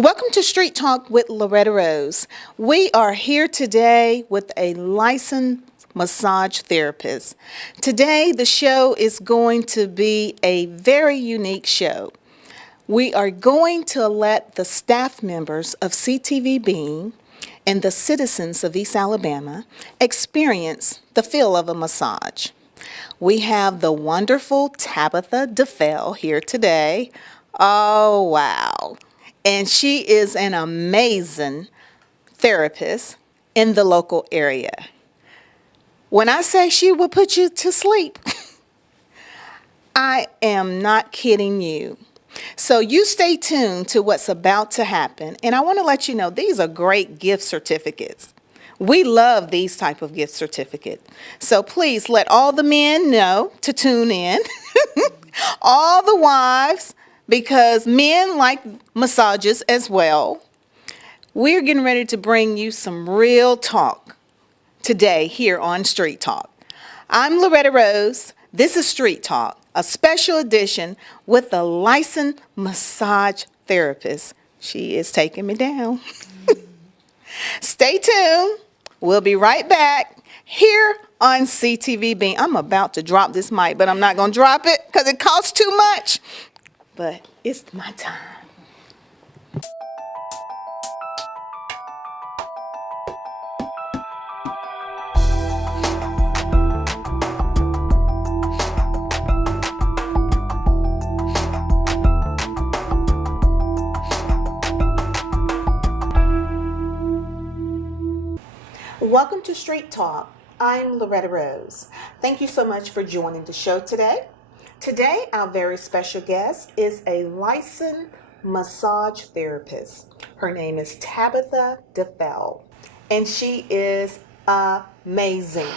Welcome to Street Talk with Loretta Rose. We are here today with a licensed massage therapist. Today, the show is going to be a very unique show. We are going to let the staff members of CTV Bean and the citizens of East Alabama experience the feel of a massage. We have the wonderful Tabitha Duffeell here today. Oh, wow. And she is an amazing therapist in the local area. When I say she will put you to sleep, I am not kidding you. So you stay tuned to what's about to happen. And I want to let you know these are great gift certificates. We love these type of gift certificates. So please let all the men know to tune in. All the wives, because men like massages as well. We're getting ready to bring you some real talk today here on Street Talk. I'm Loretta Rose. This is Street Talk, a special edition with a licensed massage therapist. She is taking me down. Stay tuned. We'll be right back here on CTV Bean. I'm about to drop this mic, but I'm not going to drop it because it costs too much. But it's my time. Welcome to Street Talk. I'm Loretta Rose. Thank you so much for joining the show today. Today, our very special guest is a licensed massage therapist. Her name is Tabitha Duffeell, and she is amazing.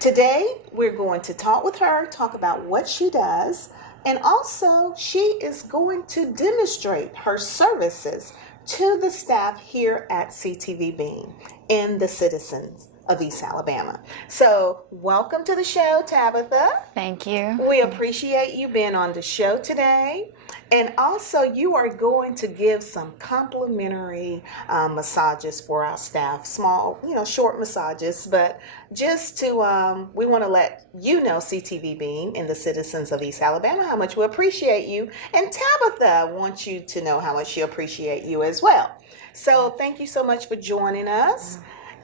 Today, we're going to talk with her, talk about what she does, and also she is going to demonstrate her services to the staff here at CTV Bean and the citizens of East Alabama. So welcome to the show, Tabitha. Thank you. We appreciate you being on the show today. And also you are going to give some complimentary massages for our staff. Small, short massages, but just to, we want to let you know, CTV Bean and the citizens of East Alabama, how much we appreciate you. And Tabitha wants you to know how much she appreciates you as well. So thank you so much for joining us.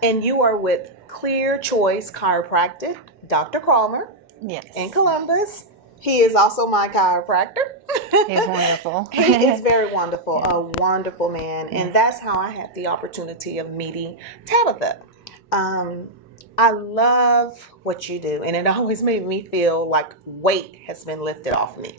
And you are with Clear Choice Chiropractic, Dr. Crawmer, Yes. in Columbus. He is also my chiropractor. He's wonderful. He is very wonderful, Yes. a wonderful man. And that's how I had the opportunity of meeting Tabitha. I love what you do, and it always made me feel like weight has been lifted off me.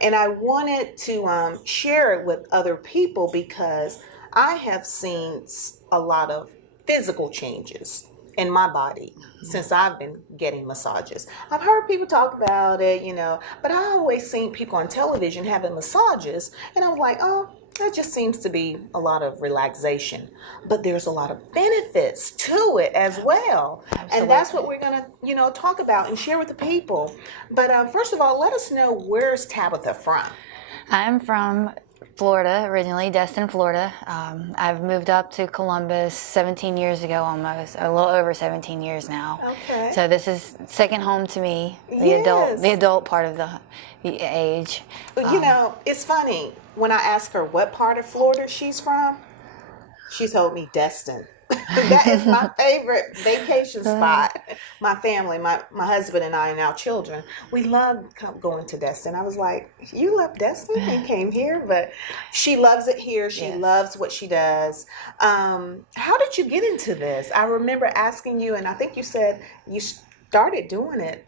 And I wanted to share it with other people because I have seen a lot of physical changes in my body since I've been getting massages. I've heard people talk about it, but I always seen people on television having massages, and I was like, oh, that just seems to be a lot of relaxation. But there's a lot of benefits to it as well. Absolutely. And that's what we're going to, talk about and share with the people. But first of all, let us know, where's Tabitha from? I'm from Florida, originally, Destin, Florida. I've moved up to Columbus 17 years ago almost, a little over 17 years now. Okay. So this is second home to me, Yes. the adult part of the age. But it's funny, when I ask her what part of Florida she's from, she told me Destin. That is my favorite vacation spot. My family, my husband and I and our children, we love going to Destin. I was like, you left Destin and came here? But she loves it here. She Yes. loves what she does. How did you get into this? I remember asking you, and I think you said you started doing it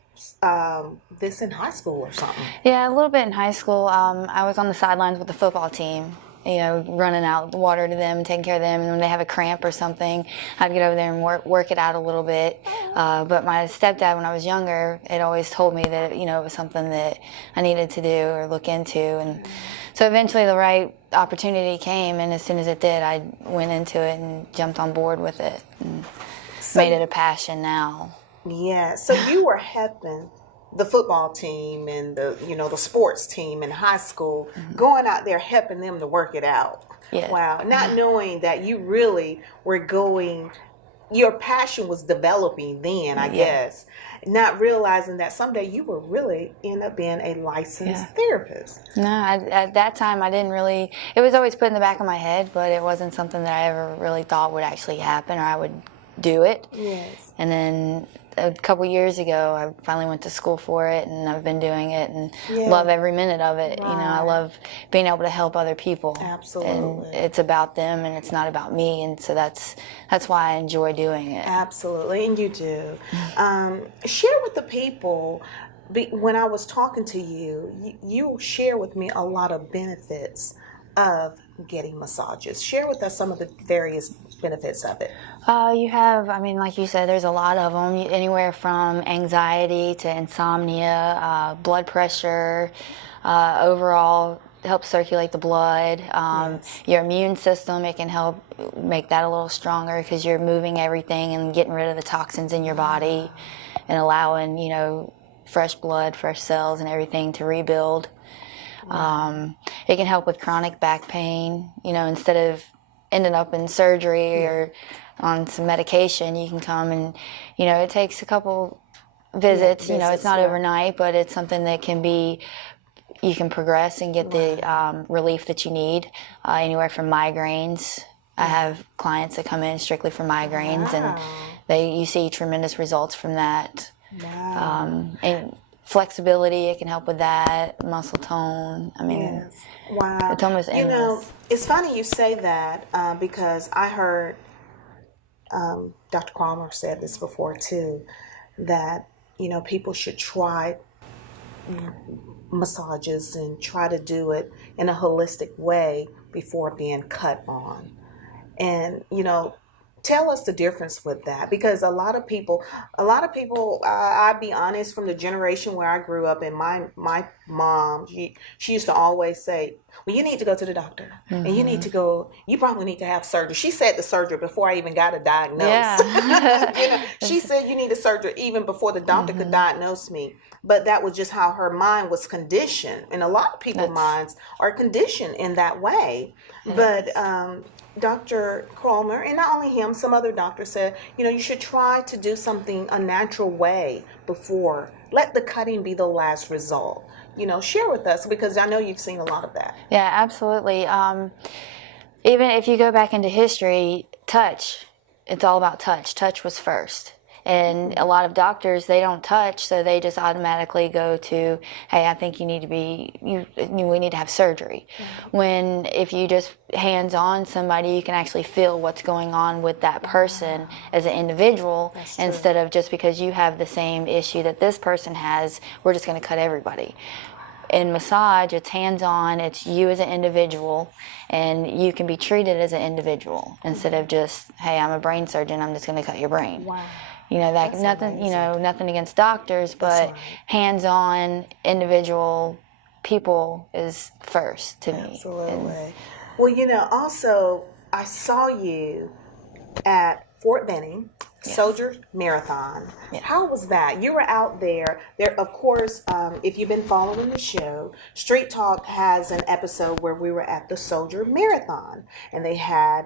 this in high school or something. Yeah, a little bit in high school. I was on the sidelines with the football team, running out the water to them and taking care of them. And when they have a cramp or something, I'd get over there and work it out a little bit. But my stepdad, when I was younger, had always told me that, it was something that I needed to do or look into. And so eventually the right opportunity came, and as soon as it did, I went into it and jumped on board with it and made it a passion now. Yeah, so you were helping the football team and the sports team in high school, going out there helping them to work it out. Yeah. Wow. Not knowing that you really were going, your passion was developing then, I guess. Not realizing that someday you will really end up being a licensed therapist. No, at that time I didn't really, it was always put in the back of my head, but it wasn't something that I ever really thought would actually happen or I would do it. Yes. And then a couple years ago, I finally went to school for it, and I've been doing it and love every minute of it. Right. You know, I love being able to help other people. Absolutely. And it's about them, and it's not about me, and so that's why I enjoy doing it. Absolutely, and you do. Share with the people. When I was talking to you, you share with me a lot of benefits of getting massages. Share with us some of the various benefits of it. You have, I mean, like you said, there's a lot of them, anywhere from anxiety to insomnia, blood pressure, overall helps circulate the blood. Your immune system, it can help make that a little stronger because you're moving everything and getting rid of the toxins in your body and allowing, fresh blood, fresh cells and everything to rebuild. It can help with chronic back pain. Instead of ending up in surgery or on some medication, you can come and, it takes a couple visits. It's not overnight, but it's something that you can progress and get the relief that you need, anywhere from migraines. I have clients that come in strictly for migraines, and you see tremendous results from that. Wow. And flexibility, it can help with that, muscle tone. I mean, wow. It's almost endless. It's funny you say that because I heard Dr. Cromer said this before too, that people should try massages and try to do it in a holistic way before being cut on. And tell us the difference with that, because a lot of people, I'll be honest, from the generation where I grew up, and my mom, she used to always say, well, you need to go to the doctor, and you probably need to have surgery. She said the surgery before I even got a diagnosis. She said you need a surgery even before the doctor could diagnose me. But that was just how her mind was conditioned, and a lot of people's minds are conditioned in that way. But Dr. Cromer, and not only him, some other doctors said, you should try to do something a natural way before. Let the cutting be the last result. Share with us, because I know you've seen a lot of that. Yeah, absolutely. Even if you go back into history, touch, it's all about touch. Touch was first. And a lot of doctors, they don't touch, so they just automatically go to, hey, I think we need to have surgery. When if you just hands-on somebody, you can actually feel what's going on with that person as an individual, instead of just because you have the same issue that this person has, we're just going to cut everybody. In massage, it's hands-on, it's you as an individual, and you can be treated as an individual instead of just, hey, I'm a brain surgeon, I'm just going to cut your brain. Wow. That's nothing. Nothing against doctors, but hands-on, individual people is first to me. Absolutely. Well, also I saw you at Fort Benning Soldier Marathon. Yes. How was that? You were out there. Of course, if you've been following the show, Street Talk has an episode where we were at the Soldier Marathon, and they had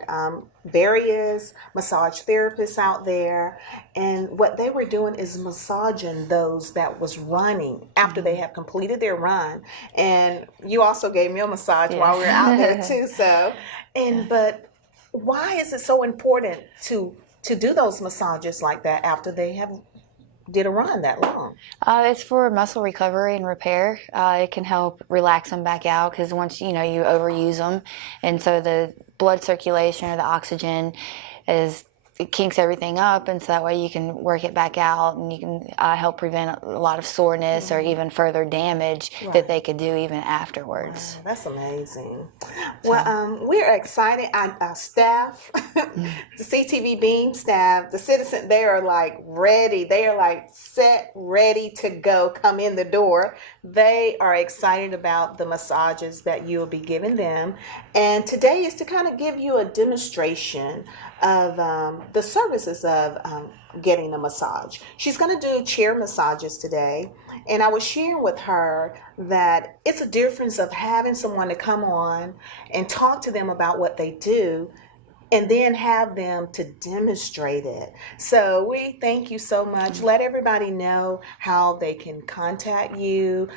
various massage therapists out there, and what they were doing is massaging those that was running after they have completed their run. And you also gave me a massage while we were out there too. So, but why is it so important to do those massages like that after they have did a run that long? It's for muscle recovery and repair. It can help relax them back out, because once you overuse them, and so the blood circulation or the oxygen it kinks everything up, and so that way you can work it back out, and you can help prevent a lot of soreness or even further damage that they could do even afterwards. Wow, that's amazing. Well, we're excited. Our staff, the CTV Beam staff, the citizen, they are like ready. They are like set, ready to go, come in the door. They are excited about the massages that you'll be giving them. And today is to kind of give you a demonstration of the services of getting a massage. She's going to do chair massages today. And I was sharing with her that it's a difference of having someone to come on and talk to them about what they do and then have them to demonstrate it. So we thank you so much. Let everybody know how they can contact you.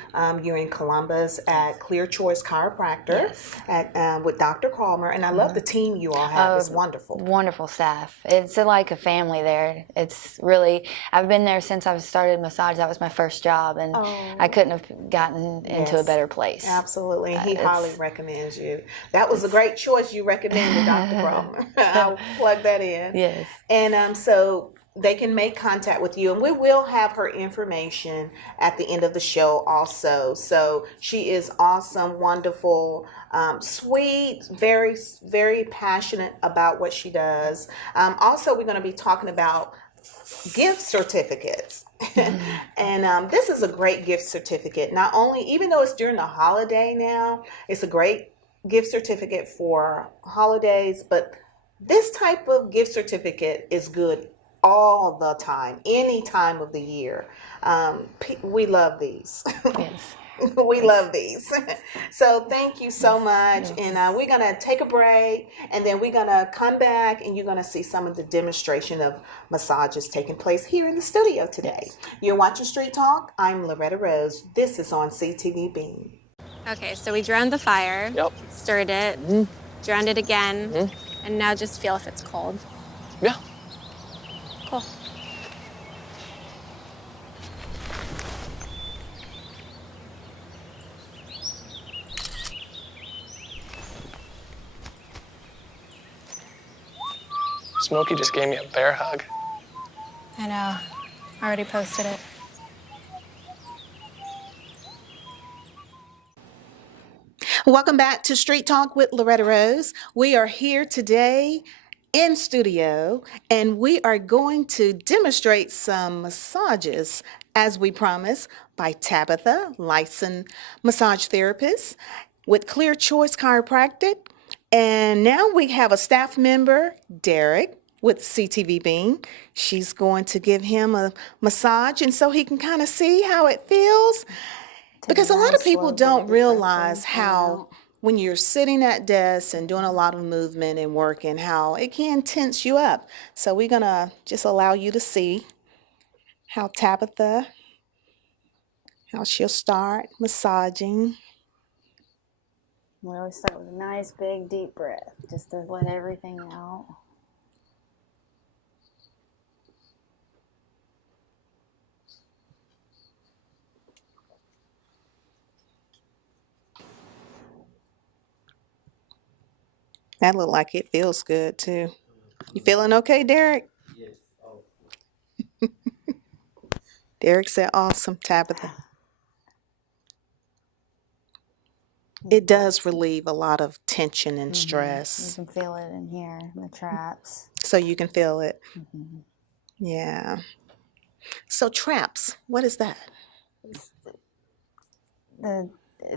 You're in Columbus at Clear Choice Chiropractor with Dr. Calmer. And I love the team you all have. It's wonderful. Wonderful staff. It's like a family there. It's really, I've been there since I started massage. That was my first job, and I couldn't have gotten into a better place. Absolutely. He highly recommends you. That was a great choice you recommended, Dr. Calmer. I'll plug that in. Yes. And so they can make contact with you, and we will have her information at the end of the show also. So she is awesome, wonderful, sweet, very, very passionate about what she does. Also, we're going to be talking about gift certificates. And this is a great gift certificate. Not only, even though it's during the holiday now, it's a great gift certificate for holidays, but this type of gift certificate is good all the time, any time of the year. We love these. Yes. We love these. So thank you so much. And we're going to take a break, and then we're going to come back, and you're going to see some of the demonstration of massages taking place here in the studio today. You're watching Street Talk. I'm Loretta Rose. This is on CTV Beam. Okay, so we drowned the fire, stirred it, drowned it again, and now just feel if it's cold. Yeah. Cool. Smokey just gave me a bear hug. I know. Already posted it. Welcome back to Street Talk with Loretta Rose. We are here today in studio, and we are going to demonstrate some massages, as we promised, by Tabitha, licensed massage therapist with Clear Choice Chiropractic. And now we have a staff member, Derek, with CTV Beam. She's going to give him a massage, and so he can kind of see how it feels. Because a lot of people don't realize how when you're sitting at desks and doing a lot of movement and working, how it can tense you up. So we're going to just allow you to see how Tabitha, how she'll start massaging. We always start with a nice big deep breath, just to let everything out. That look like it feels good too. You feeling okay, Derek? Yes. Derek said, awesome, Tabitha. It does relieve a lot of tension and stress. You can feel it in here, in the traps. So you can feel it. Yeah. So traps, what is that?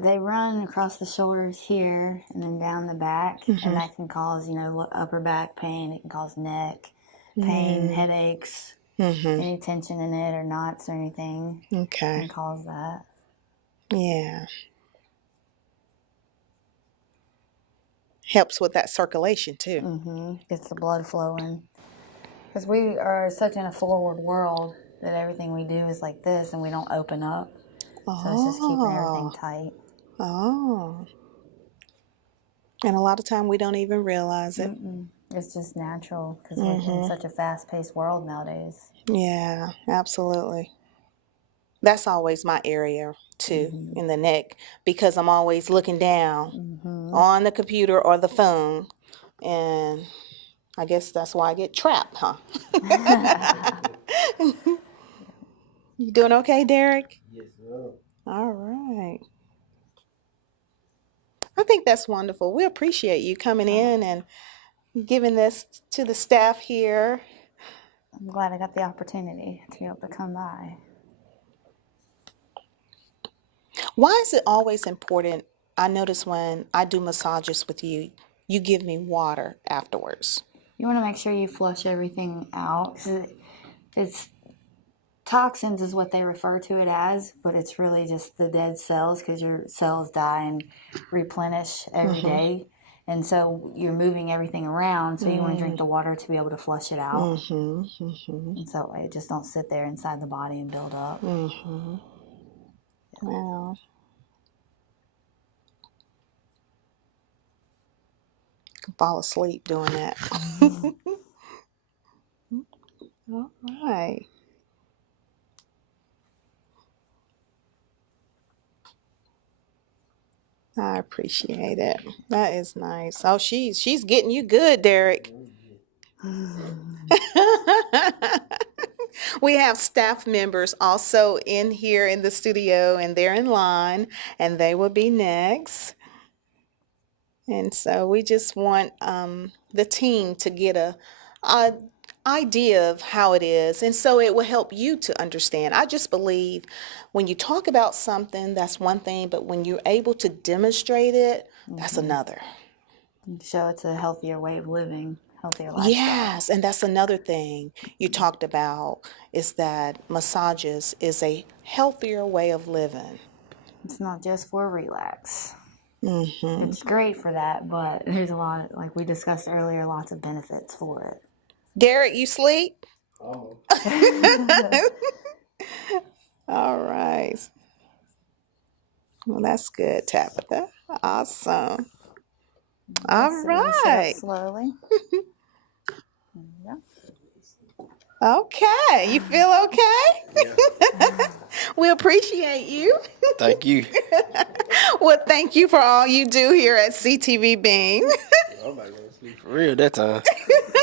They run across the shoulders here and then down the back, and that can cause, upper back pain. It can cause neck pain, headaches, any tension in it or knots or anything can cause that. Yeah. Helps with that circulation too. Gets the blood flowing. Because we are such in a forward world that everything we do is like this, and we don't open up. So it's just keeping everything tight. Oh. And a lot of time we don't even realize it. It's just natural because we're in such a fast-paced world nowadays. Yeah, absolutely. That's always my area too, in the neck, because I'm always looking down on the computer or the phone. And I guess that's why I get trapped, huh? You doing okay, Derek? Yes, ma'am. All right. I think that's wonderful. We appreciate you coming in and giving this to the staff here. I'm glad I got the opportunity to be able to come by. Why is it always important? I notice when I do massages with you, you give me water afterwards. You want to make sure you flush everything out. It's toxins is what they refer to it as, but it's really just the dead cells because your cells die and replenish every day. And so you're moving everything around, so you want to drink the water to be able to flush it out. And so it just don't sit there inside the body and build up. Wow. Can fall asleep doing that. All right. I appreciate it. That is nice. Oh, she's getting you good, Derek. We have staff members also in here in the studio, and they're in line, and they will be next. And so we just want the team to get a idea of how it is, and so it will help you to understand. I just believe when you talk about something, that's one thing, but when you're able to demonstrate it, that's another. So it's a healthier way of living, healthier lifestyle. Yes, and that's another thing you talked about, is that massages is a healthier way of living. It's not just for relax. It's great for that, but there's a lot, like we discussed earlier, lots of benefits for it. Derek, you sleep? Oh. All right. Well, that's good, Tabitha. Awesome. All So you sit up right. slowly. Okay. You feel okay? Yeah. We appreciate you. Thank you. Well, thank you for all you do here at CTV Beam. I'm about to go to sleep for real that time.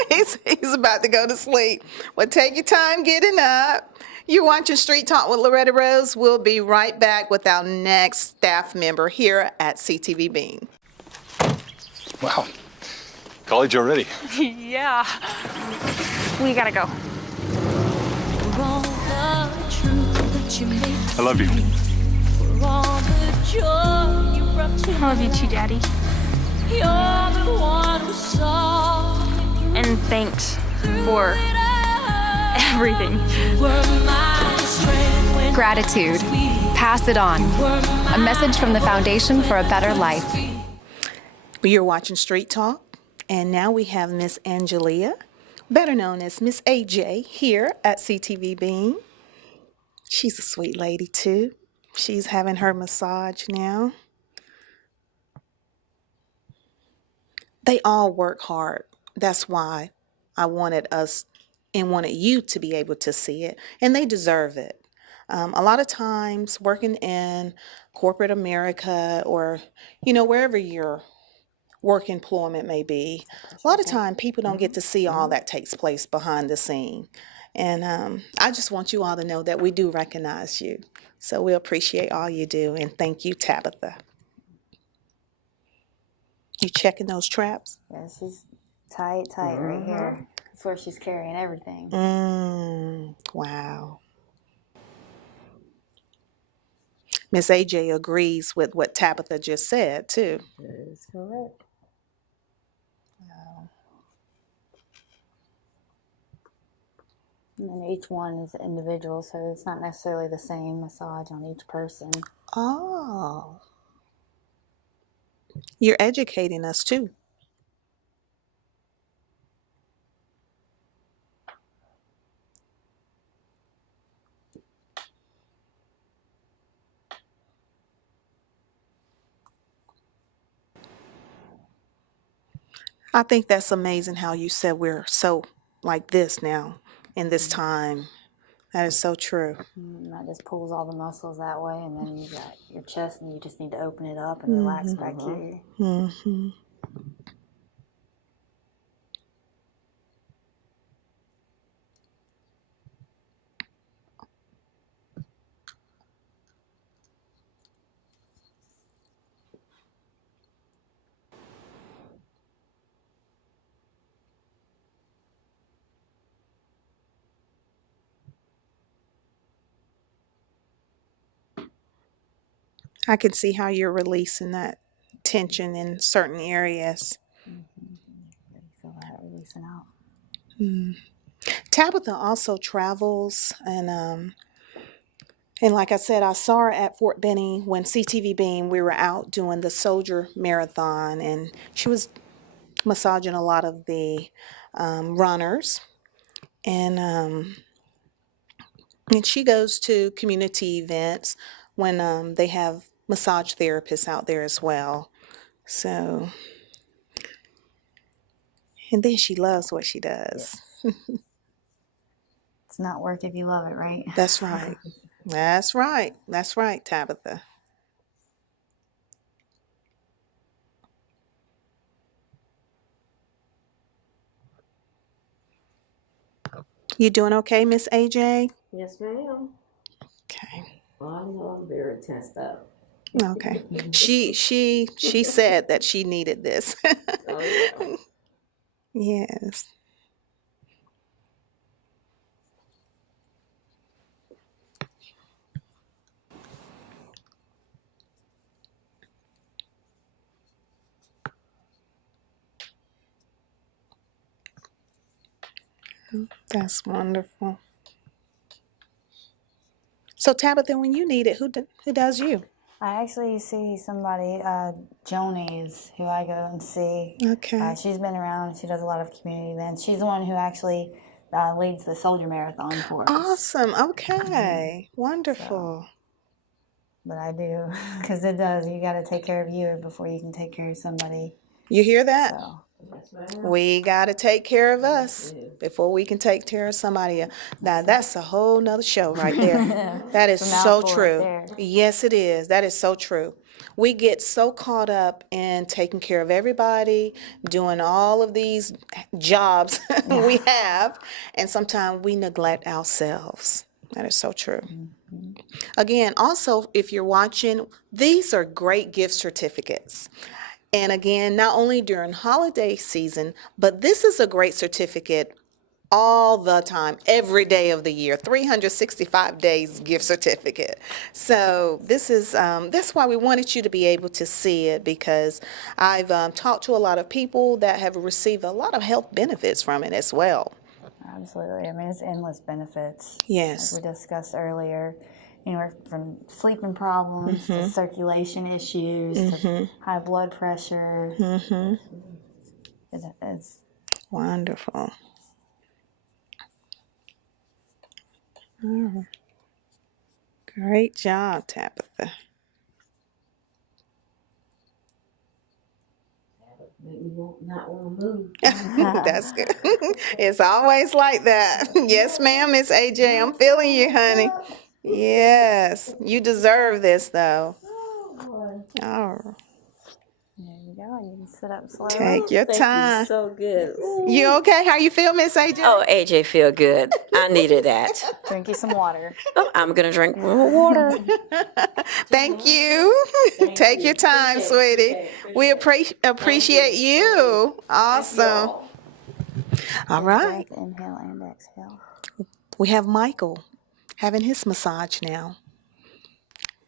He's about to go to sleep. Well, take your time getting up. You're watching Street Talk with Loretta Rose. We'll be right back with our next staff member here at CTV Beam. Wow. College already. Yeah. We gotta go. I love you. I love you too, Daddy. And thanks for everything. Gratitude. Pass it on. A message from the Foundation for a Better Life. You're watching Street Talk, and now we have Miss Angelia, better known as Miss AJ, here at CTV Beam. She's a sweet lady, too. She's having her massage now. They all work hard. That's why I wanted us and wanted you to be able to see it, and they deserve it. A lot of times working in corporate America or, wherever your work employment may be, a lot of time people don't get to see all that takes place behind the scene. And I just want you all to know that we do recognize you. So we appreciate all you do, and thank you, Tabitha. You checking those traps? Yeah, she's tight right here. That's where she's carrying everything. Wow. Miss AJ agrees with what Tabitha just said, too. That is correct. And then each one is individual, so it's not necessarily the same massage on each person. Oh. You're educating us, too. I think that's amazing how you said we're so like this now in this time. That is so true. And that just pulls all the muscles that way, and then you got your chest, and you just need to open it up and relax back here. Mm-hmm. I can see how you're releasing that tension in certain areas. Feel that releasing out. Tabitha also travels, and like I said, I saw her at Fort Benning when CTV Beam, we were out doing the soldier marathon, and she was massaging a lot of the runners. And she goes to community events when they have massage therapists out there as well. So, and then she loves what she does. It's not work if you love it, right? That's right. That's right. That's right, Tabitha. You doing okay, Miss AJ? Yes, ma'am. Okay. Well, I know I'm very tensed up. Okay. She said that she needed this. Oh, yeah. Yes. That's wonderful. So Tabitha, when you need it, who does you? I actually see somebody, Joni is who I go and see. Okay. She's been around. She does a lot of community events. She's the one who actually leads the soldier marathon for us. Awesome. Okay. Wonderful. But I do, because it does. You got to take care of you before you can take care of somebody. You hear that? So. We got to take care of us before we can take care of somebody else. Now, that's a whole nother show right there. That is so true. Right, yes, it is. That is so true. We get so caught up in taking care of everybody, doing all of these jobs we have, and sometimes we neglect ourselves. That is so true. Mm-hmm. Again, also, if you're watching, these are great gift certificates. And again, not only during holiday season, but this is a great certificate all the time, every day of the year, 365 days gift certificate. So this is, that's why we wanted you to be able to see it, because I've talked to a lot of people that have received a lot of health benefits from it as well. Absolutely. I mean, it's endless benefits. Yes. As we discussed earlier, anywhere from sleeping problems to circulation issues to high blood pressure. It's wonderful. Oh. Great job, Tabitha. Make me not want to move. That's good. It's always like that. Yes, ma'am, Miss AJ. I'm feeling you, honey. Yes, you deserve this, though. Oh. There you go. You can sit up slow. Take your time. You so good. Ooh. You okay? How you feel, Miss AJ? Oh, AJ feel good. I needed that. Drink you some water. Oh, I'm going to drink more water. Thank you. Take your time, sweetie. We appreciate you. Awesome. All right. Breath, inhale and exhale. We have Michael having his massage now.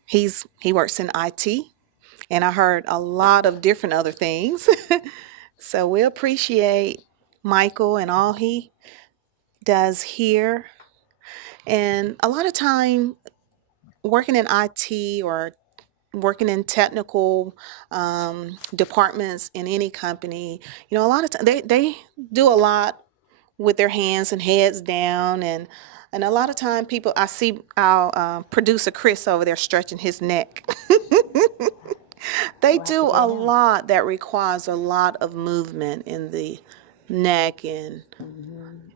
He works in IT, and I heard a lot of different other things. So we appreciate Michael and all he does here. And a lot of time working in IT or working in technical departments in any company, a lot of times they do a lot with their hands and heads down, and a lot of time people, I see our producer Chris over there stretching his neck. They do a lot that requires a lot of movement in the neck and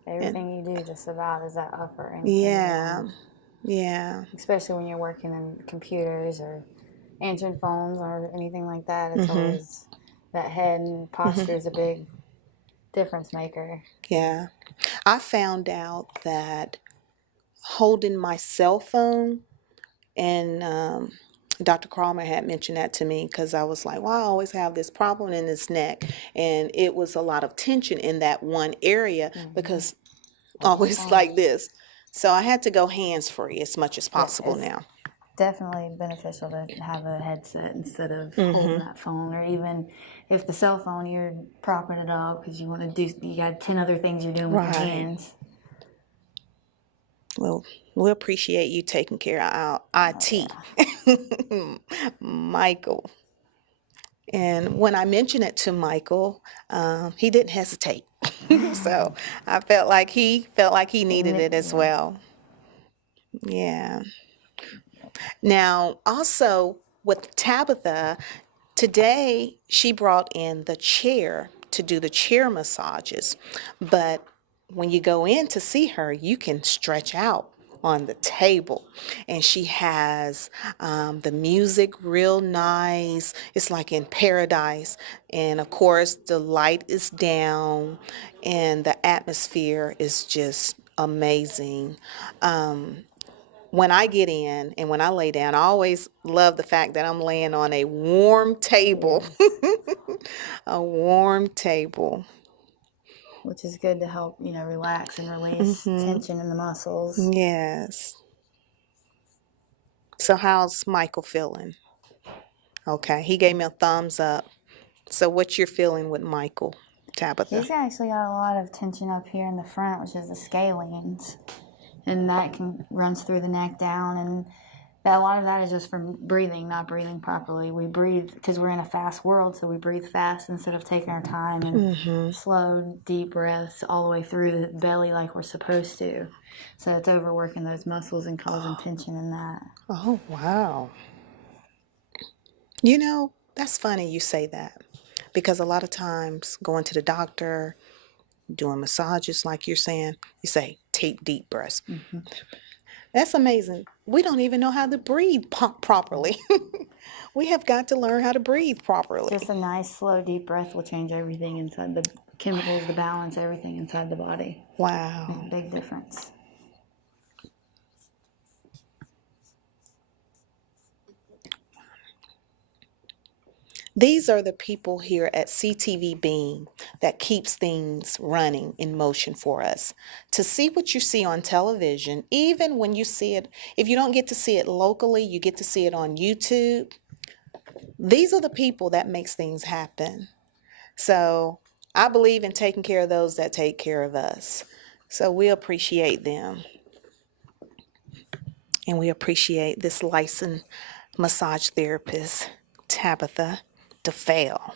everything you do just about is that upper and yeah. Especially when you're working in computers or answering phones or anything like that, it's always that head and posture is a big difference maker. Yeah. I found out that holding my cell phone, and Dr. Crawmer had mentioned that to me, because I was like, well, I always have this problem in this neck, and it was a lot of tension in that one area because always like this. So I had to go hands-free as much as possible now. Definitely beneficial to have a headset instead of holding that phone, or even if the cell phone, you're propping it up because you want to do, you got 10 other things you're doing with your hands. Well, we appreciate you taking care of our IT, Michael. And when I mentioned it to Michael, he didn't hesitate. So I felt like he needed it as well. Yeah. Now, also with Tabitha, today she brought in the chair to do the chair massages. But when you go in to see her, you can stretch out on the table. And she has the music real nice. It's like in paradise. And of course, the light is down and the atmosphere is just amazing. When I get in and when I lay down, I always love the fact that I'm laying on a warm table. A warm table. Which is good to help, relax and release tension in the muscles. Yes. So how's Michael feeling? Okay, he gave me a thumbs up. So what you're feeling with Michael, Tabitha? He's actually got a lot of tension up here in the front, which is the scalenes. And that runs through the neck down, and a lot of that is just from breathing, not breathing properly. We breathe because we're in a fast world, so we breathe fast instead of taking our time and slow, deep breaths all the way through the belly like we're supposed to. So it's overworking those muscles and causing tension in that. Oh, wow. That's funny you say that because a lot of times going to the doctor, doing massages like you're saying, you say, take deep breaths. That's amazing. We don't even know how to breathe properly. We have got to learn how to breathe properly. Just a nice, slow, deep breath will change everything inside the chemicals, the balance, everything inside the body. Wow. Make a big difference. These are the people here at CTV Beam that keeps things running in motion for us. To see what you see on television, even when you see it, if you don't get to see it locally, you get to see it on YouTube. These are the people that makes things happen. So I believe in taking care of those that take care of us. So we appreciate them. And we appreciate this licensed massage therapist, Tabitha Duffeell.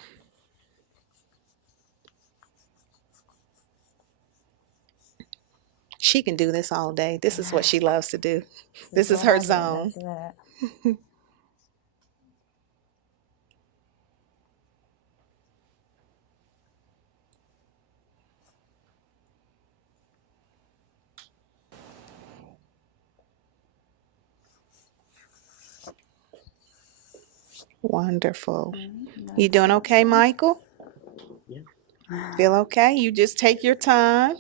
She can do this all day. This is what she loves to do. This is her zone. That's it. Wonderful. You doing okay, Michael? Yeah. Feel okay? You just take your time.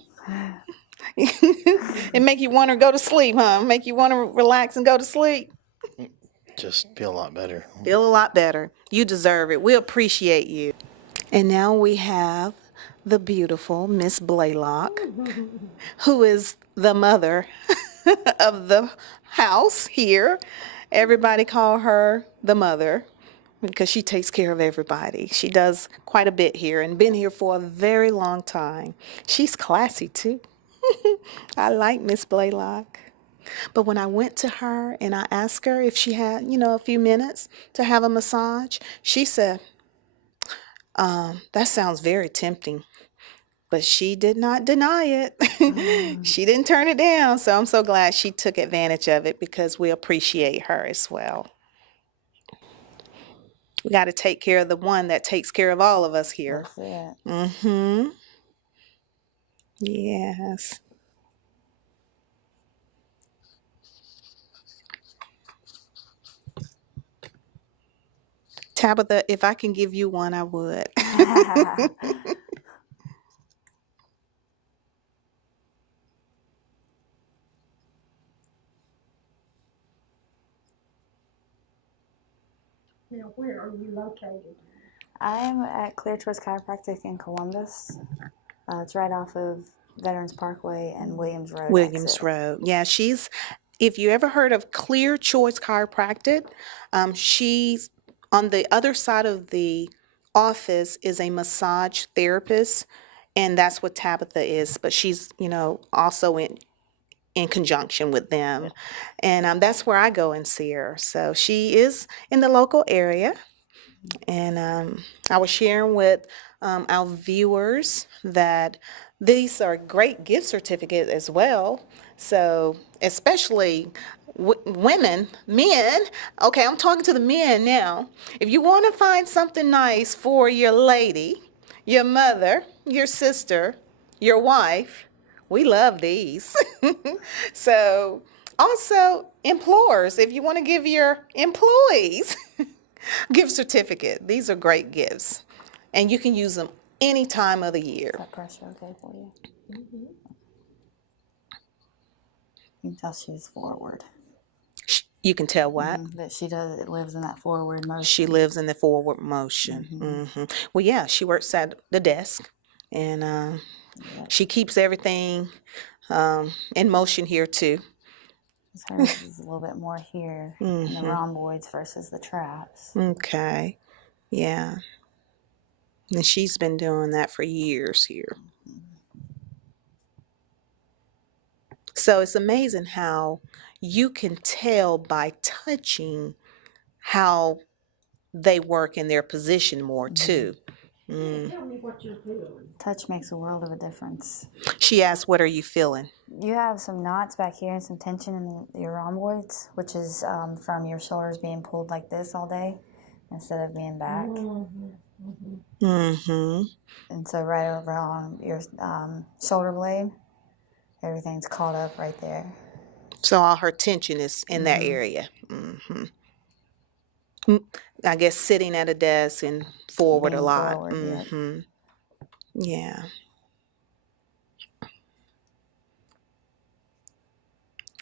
It make you want to go to sleep, huh? Make you want to relax and go to sleep. Just feel a lot better. Feel a lot better. You deserve it. We appreciate you. And now we have the beautiful Miss Blaylock, who is the mother of the house here. Everybody call her the mother because she takes care of everybody. She does quite a bit here and been here for a very long time. She's classy too. I like Miss Blaylock. But when I went to her and I asked her if she had, a few minutes to have a massage, she said, that sounds very tempting. But she did not deny it. She didn't turn it down. So I'm so glad she took advantage of it because we appreciate her as well. We got to take care of the one that takes care of all of us here. That's it. Mm-hmm. Yes. Tabitha, if I can give you one, I would. Now, where are you located? I'm at Clear Choice Chiropractic in Columbus. It's right off of Veterans Parkway and Williams Road. Williams exit. Road. Yeah, if you ever heard of Clear Choice Chiropractic, she's on the other side of the office is a massage therapist, and that's what Tabitha is. But she's, also in conjunction with them. And that's where I go and see her. So she is in the local area. And I was sharing with our viewers that these are great gift certificates as well. So, especially women, men, okay, I'm talking to the men now. If you want to find something nice for your lady, your mother, your sister, your wife, we love these. So, also, employers, if you want to give your employees gift certificate. These are great gifts. And you can use them any time of the year. Is that pressure okay for you? You can tell she's forward. You can tell what? That she lives in that forward motion. She lives in the forward motion. Well, yeah, she works at the desk. And she keeps everything in motion here too. Hers is a little bit more here in the rhomboids versus the traps. Okay. Yeah. And she's been doing that for years here. So it's amazing how you can tell by touching how they work in their position more too. Tell me what you're feeling. Touch makes a world of a difference. She asked, "What are you feeling?" You have some knots back here and some tension in your rhomboids, which is from your shoulders being pulled like this all day instead of being back. And so right over on your shoulder blade, everything's caught up right there. So all her tension is in that area. I guess sitting at a desk and forward a Leaning lot. forward, Yeah.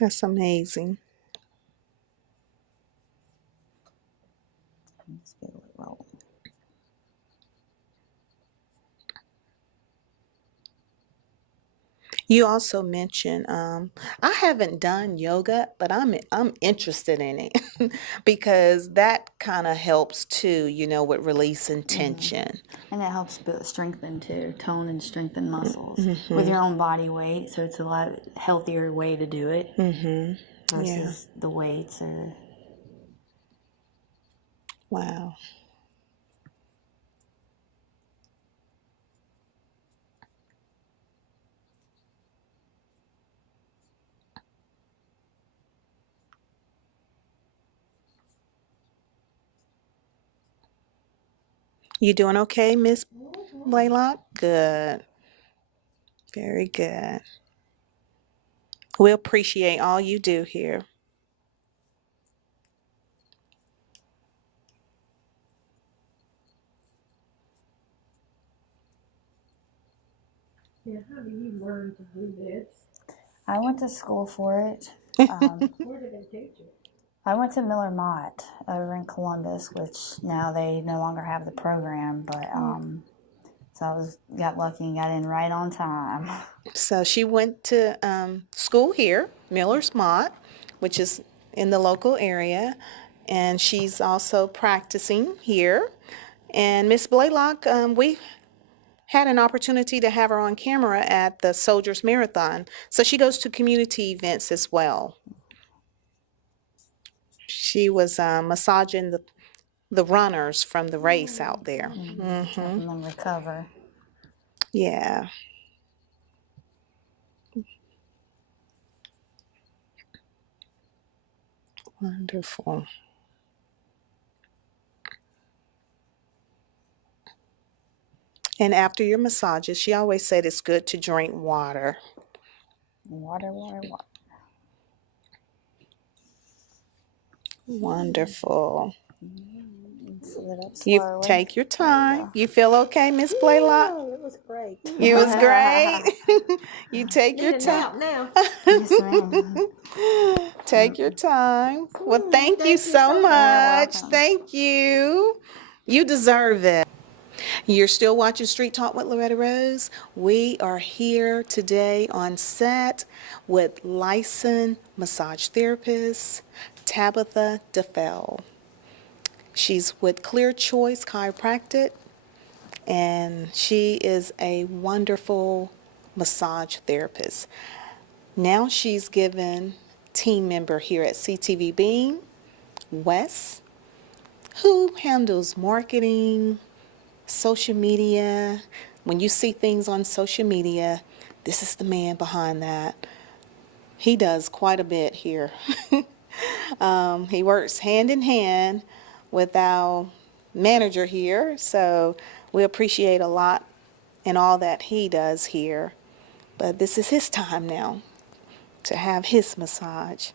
That's amazing. Just feel it roll. You also mentioned I haven't done yoga, but I'm interested in it because that kind of helps too, with releasing tension. And it helps strengthen too, tone and strengthen muscles with your own body weight. So it's a lot healthier way to do it versus the weights or. Wow. You doing okay, Miss Blaylock? Good. Very good. We appreciate all you do here. Yeah, how do you learn to do this? I went to school for it. Where did they teach you? I went to Miller Mott over in Columbus, which now they no longer have the program, but so I got lucky and got in right on time. So she went to school here, Miller's Mott, which is in the local area, and she's also practicing here. And Miss Blaylock, we had an opportunity to have her on camera at the Soldiers Marathon. So she goes to community events as well. She was massaging the runners from the race out there. Helping them recover. Yeah. Wonderful. And after your massages, she always said it's good to drink water. Water, water, water. Wonderful. Sit up You slowly. take your time. You feel okay, Miss Blaylock? Oh, it was great. You was great. You take your Need a time. nap now. Yes, ma'am. Take your time. Well, thank you you so so much. welcome. Thank you. You deserve it. You're still watching Street Talk with Loretta Rose. We are here today on set with licensed massage therapist Tabitha Duffeell. She's with Clear Choice Chiropractic, and she is a wonderful massage therapist. Now she's given team member here at CTV Beam, Wes, who handles marketing, social media. When you see things on social media, this is the man behind that. He does quite a bit here. He works hand in hand with our manager here, so we appreciate a lot in all that he does here. But this is his time now to have his massage.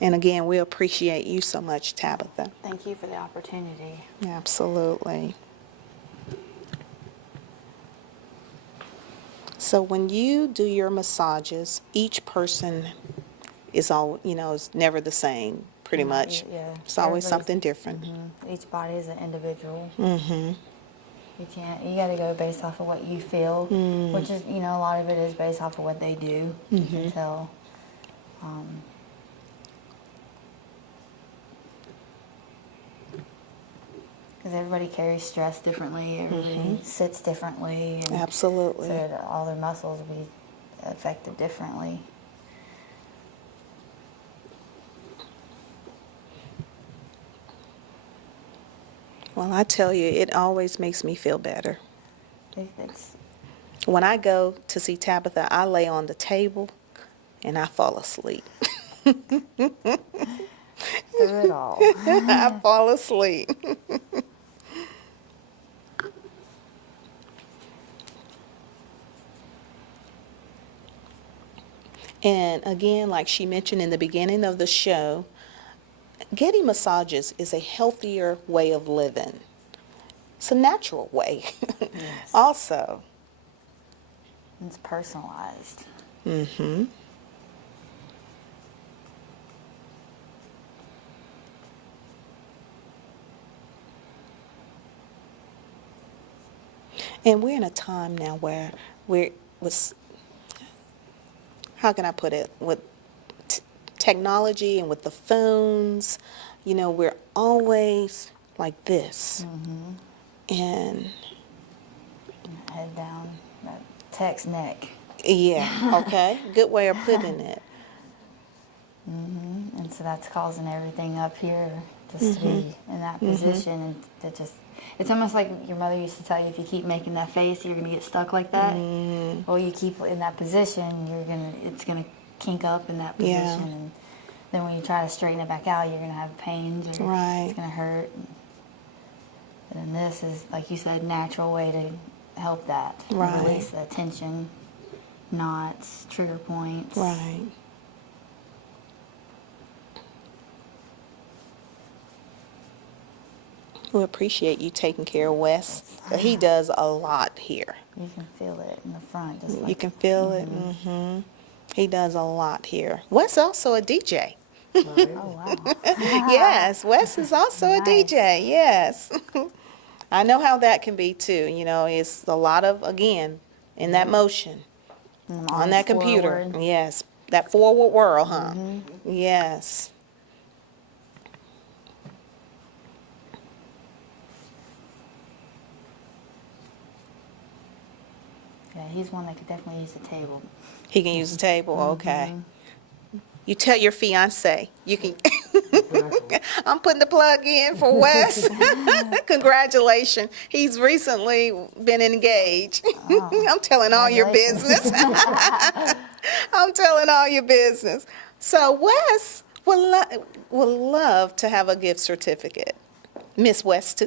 And again, we appreciate you so much, Tabitha. Thank you for the opportunity. Absolutely. So when you do your massages, each person is is never the same, pretty much. Yeah. It's always Everybody's- something different. Each body is an individual. Mm-hmm. You got to go based off of what you feel, which is, a lot of it is based off of what they do. You can tell. Because everybody carries stress differently, everybody sits differently. And Absolutely. so all their muscles will be affected differently. Well, I tell you, it always makes me feel better. It's When I go to see Tabitha, I lay on the table and I fall asleep. through it all. I fall asleep. And again, like she mentioned in the beginning of the show, getting massages is a healthier way of living. It's a natural way Yes. also. It's personalized. Mm-hmm. And we're in a time now where how can I put it, with technology and with the phones, we're always like this. And Head down, that text neck. yeah, okay, good way of putting it. And so that's causing everything up here just to be in that position, and to just, it's almost like your mother used to tell you, if you keep making that face, you're gonna get stuck like that. Well, you keep in that position, it's gonna kink up in that position, Yeah. and then when you try to straighten it back out, you're gonna have pains, or Right. it's gonna hurt. And this is, like you said, natural way to help that. Right. Release the tension, knots, trigger points. Right. We appreciate you taking care of Wes. He does a lot here. You can feel it in the front. Just like, You can feel it. Mm-hmm. He does a lot here. Wes also a DJ. oh, wow. Yes, Wes is also a Nice. DJ. Yes. I know how that can be too. It's a lot of, again, in that motion on that computer. Forward. Yes. That forward whirl, huh? Yes. Yeah, he's one that could definitely use a table. He can use the table. Okay. You tell your fiance. You can. I'm putting the plug in for Wes. Congratulations. He's recently been engaged. I'm telling all your business. I'm telling all your business. So Wes would love to have a gift certificate. Miss West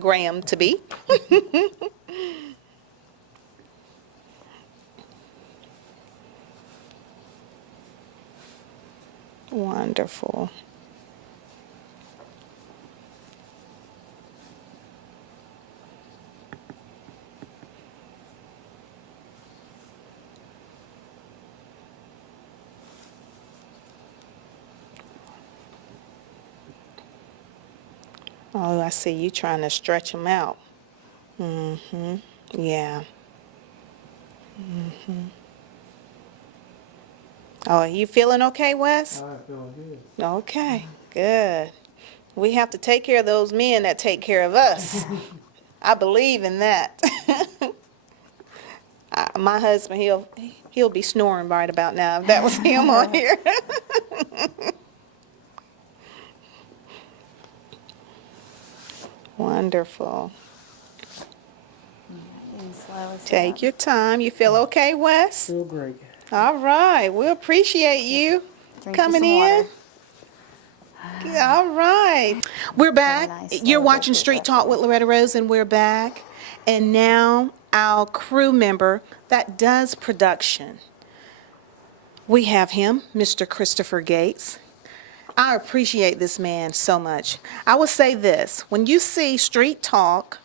Graham to be. Wonderful. Oh, I see you trying to stretch them out. Mm-hmm. Yeah. Mm-hmm. Oh, are you feeling okay, Wes? I'm feeling good. Okay, good. We have to take care of those men that take care of us. I believe in that. My husband, he'll be snoring right about now if that was him on here. Wonderful. And slow as Take up. your time. You feel okay, Wes? Feel great. All right. We appreciate you Drink you coming some in. water. All right. We're back. nice You're slow watching breath Street through Talk with Loretta Rose, and we're back. And now our crew member that does production. We have him, Mr. Christopher Gates. I appreciate this man so much. I will say this, when you see Street Talk,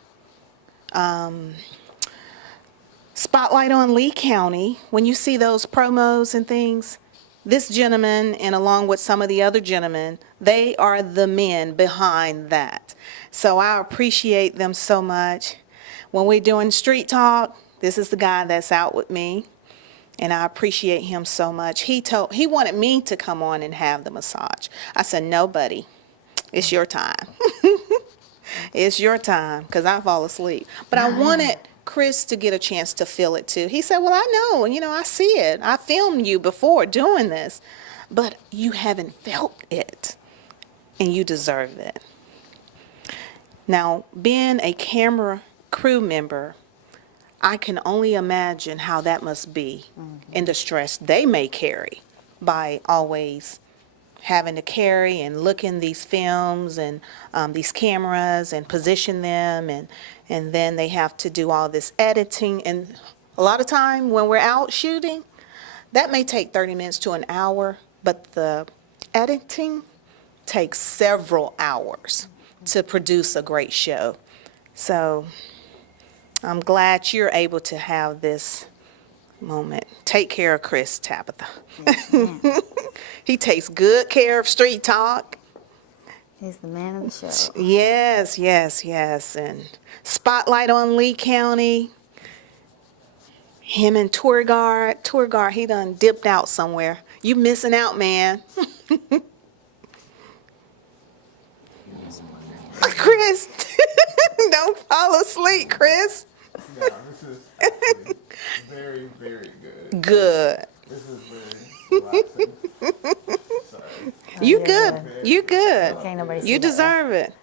Spotlight on Lee County, when you see those promos and things, this gentleman and along with some of the other gentlemen, they are the men behind that. So I appreciate them so much. When we're doing Street Talk, this is the guy that's out with me. And I appreciate him so much. He wanted me to come on and have the massage. I said, no, buddy, it's your time. It's your time, because I fall asleep. But I wanted Chris to get a chance to feel it too. He said, well, I know, I see it. I filmed you before doing this, but you haven't felt it, and you deserve it. Now, being a camera crew member, I can only imagine how that must be and the stress they may carry by always having to carry and look in these films and these cameras and position them, and then they have to do all this editing. And a lot of time when we're out shooting, that may take 30 minutes to an hour, but the editing takes several hours to produce a great show. So I'm glad you're able to have this moment. Take care of Chris, Tabitha. He takes good care of Street Talk. He's the man of the show. Yes, yes, yes. And Spotlight on Lee County. Him and Tour Guard. Tour Guard, he done dipped out somewhere. You missing out, man. Chris, don't fall asleep, Chris. No, this is actually very, very good. Good. This is very relaxing. Sorry. You you're good. good. You good. Can't nobody see You that. deserve it.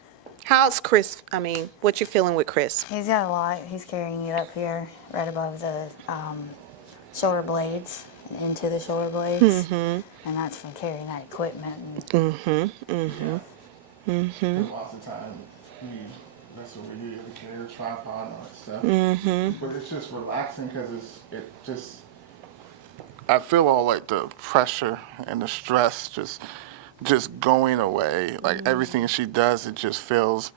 How's Chris? I mean, what you feeling with Chris? He's got a lot. He's carrying it up here, right above the shoulder blades, into the shoulder blades, and that's from carrying that equipment. And And lots of times, that's what we do, to carry a tripod and all that stuff. But it's just relaxing because it just, I feel all like the pressure and the stress just going away. Like everything she does, it just feels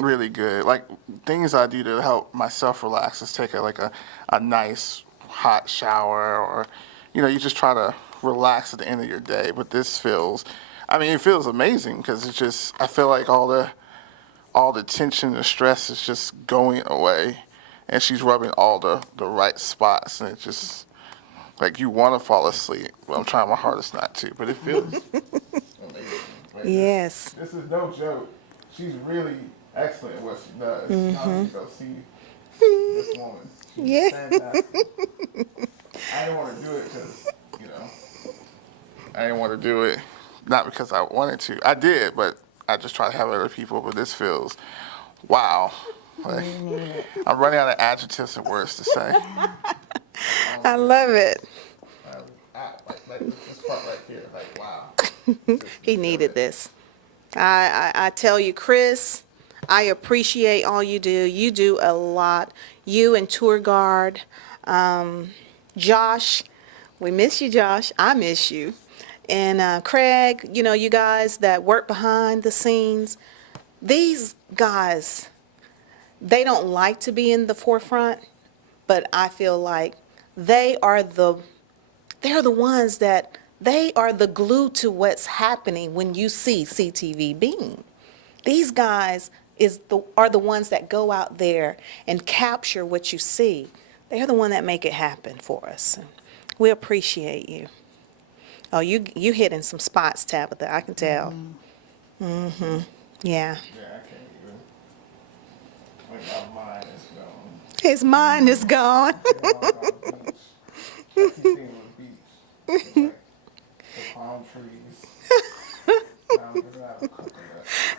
really good. Like things I do to help myself relax is take a nice hot shower, or you just try to relax at the end of your day. But this feels, it feels amazing because it's just, I feel like all the tension and stress is just going away, and she's rubbing all the right spots, and it's just like you want to fall asleep. Well, I'm trying my hardest not to, but it feels amazing. Like, Yes. this is no joke. She's really excellent at what she does. Y'all need to go see this woman. She's Yeah. fantastic. I didn't want to do it because, I didn't want to do it, not because I wanted to. I did, but I just try to have other people, but this feels, wow. Like, I'm running out of adjectives and words to say. I love it. Like this part right here, like, wow. He needed this. I tell you, Chris, I appreciate all you do. You do a lot. You and Tour Guard. Josh, we miss you, Josh. I miss you. And Craig, you guys that work behind the scenes, these guys, they don't like to be in the forefront, but I feel like they're the ones that, they are the glue to what's happening when you see CTV Beam. These guys are the ones that go out there and capture what you see. They're the one that make it happen for us. We appreciate you. Oh, you hitting some spots, Tabitha, I can tell. Yeah. Yeah, I can't even. Like my mind is gone. His mind is gone. I keep thinking of the beach. Like the palm trees. Now I'm gonna have a coconut.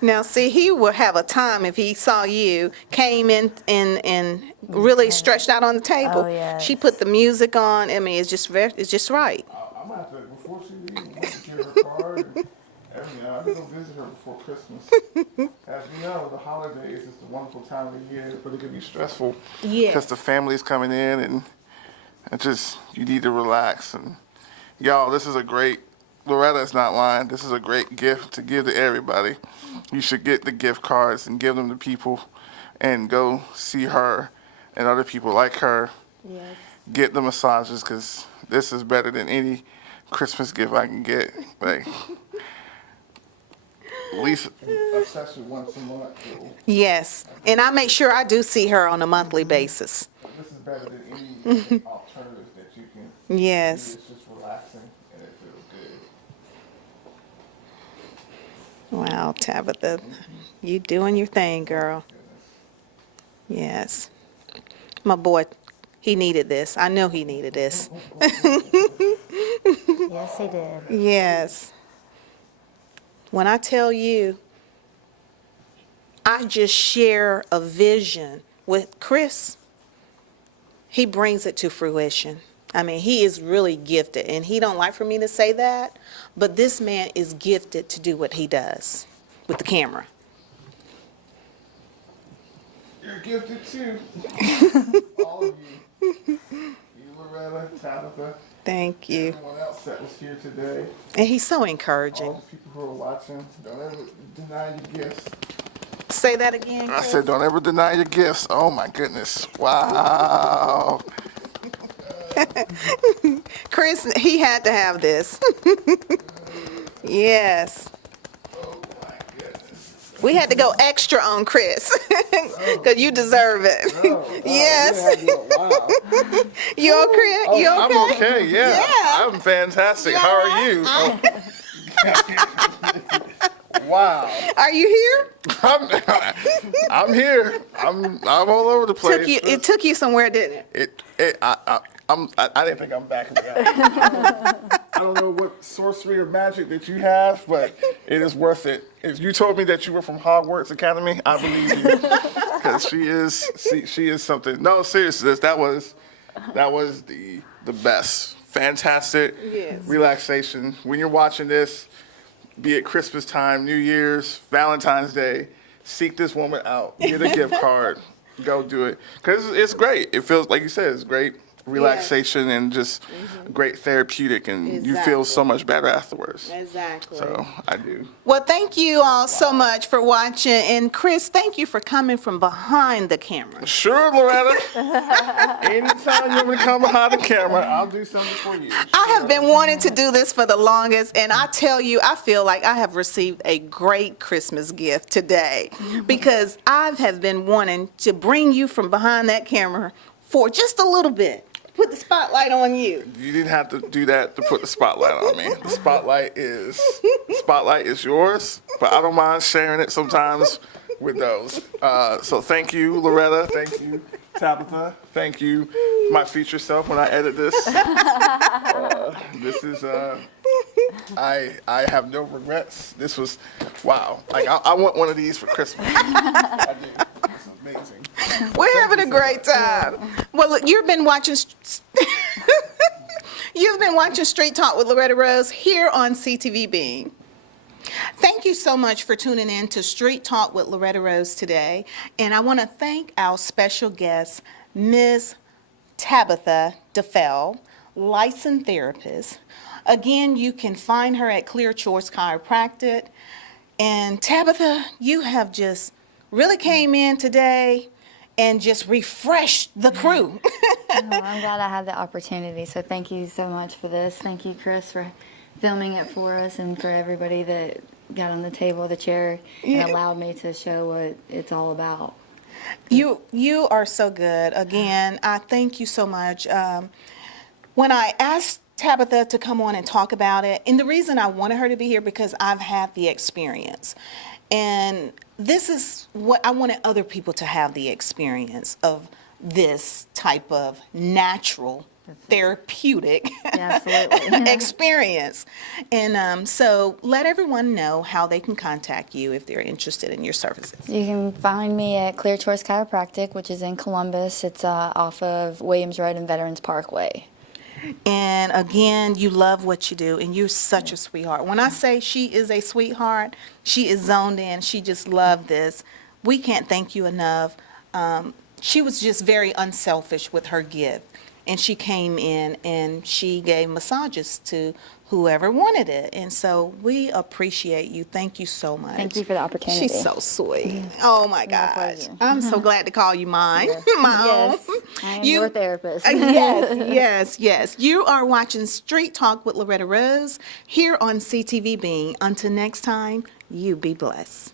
Now, see, he would have a time if he saw you, came in and really stretched out on the table. Oh, yes. She put the music on. I mean, it's just right. I'm gonna have to, before she leaves, I'm gonna have to give her a card and everything. I'm gonna go visit her before Christmas. As you know, the holidays is the wonderful time of the year, but it can be stressful. Yes. Because the family's coming in and just, you need to relax. And y'all, this is a great, Loretta's not lying, this is a great gift to give to everybody. You should get the gift cards and give them to people and go see her and other people like her. Yes. Get the massages, because this is better than any Christmas gift I can get. Like, at least a session once a month. Yes, and I make sure I do see her on a monthly basis. This is better than any alternatives that you can. Yes. It's just relaxing and it feels good. Wow, Tabitha, you doing your thing, girl. Yes. My boy, he needed this. I know he needed this. Yes, he did. Yes. When I tell you, I just share a vision with Chris, he brings it to fruition. I mean, he is really gifted, and he don't like for me to say that, but this man is gifted to do what he does with the camera. You're gifted too. All of you. You, Loretta, Tabitha, Thank you. everyone else that was here today. And he's so All encouraging. the people who are watching, don't ever deny your gifts. Say that again, I Chris. said, don't ever deny your gifts. Oh my goodness. Wow. Chris, he had to have this. Yes. Oh my goodness. We had to go extra on Chris because you deserve it. Yes. Wow. You okay? You okay? I'm okay, yeah. Yeah. I'm fantastic. How are you? Wow. Are you here? I'm here. I'm all over the place. It took you somewhere, didn't it? I didn't think I'm back in reality. I don't know what sorcery or magic that you have, but it is worth it. If you told me that you were from Hogwarts Academy, I believe you, because she is something. No, seriously, that was the best, fantastic Yes. relaxation. When you're watching this, be it Christmas time, New Year's, Valentine's Day, seek this woman out. Get a gift card. Go do it, because it's great. It feels like you said, it's great relaxation and just great therapeutic, and you feel so much better afterwards. Exactly. So I do. Well, thank you all so much for watching. And Chris, thank you for coming from behind the camera. Sure, Loretta. Anytime you want me to come behind the camera, I'll do something for you. I have been wanting to do this for the longest, and I tell you, I feel like I have received a great Christmas gift today because I have been wanting to bring you from behind that camera for just a little bit. Put the spotlight on you. You didn't have to do that to put the spotlight on me. The spotlight is yours, but I don't mind sharing it sometimes with those. So thank you, Loretta. Thank you, Tabitha. Thank you, my future self when I edit this. This is, I have no regrets. This was, wow. Like, I want one of these for Christmas. I do. It's amazing. We're having a great time. Well, look, you've been watching Street Talk with Loretta Rose here on CTV Being. Thank you so much for tuning in to Street Talk with Loretta Rose today. And I want to thank our special guest, Ms. Tabitha Duffeell, licensed therapist. Again, you can find her at Clear Choice Chiropractic. And Tabitha, you have just really came in today and just refreshed the crew. I'm glad I had the opportunity. So thank you so much for this. Thank you, Chris, for filming it for us and for everybody that got on the table, the chair, and allowed me to show what it's all about. You are so good. Again, I thank you so much. When I asked Tabitha to come on and talk about it, and the reason I wanted her to be here because I've had the experience. And this is what I wanted other people to have, the experience of this type of natural therapeutic Absolutely. experience. And so let everyone know how they can contact you if they're interested in your services. You can find me at Clear Choice Chiropractic, which is in Columbus. It's off of Williams Road and Veterans Parkway. And again, you love what you do, and you're such a sweetheart. When I say she is a sweetheart, she is zoned in. She just loved this. We can't thank you enough. She was just very unselfish with her gift. And she came in and she gave massages to whoever wanted it. And so we appreciate you. Thank you so much. Thank you for the opportunity. She's so sweet. Oh my gosh. pleasure. I'm so glad to call you mine. My Yes, own. I am your therapist. Yes. You are watching Street Talk with Loretta Rose here on CTV Bean. Until next time, you be blessed.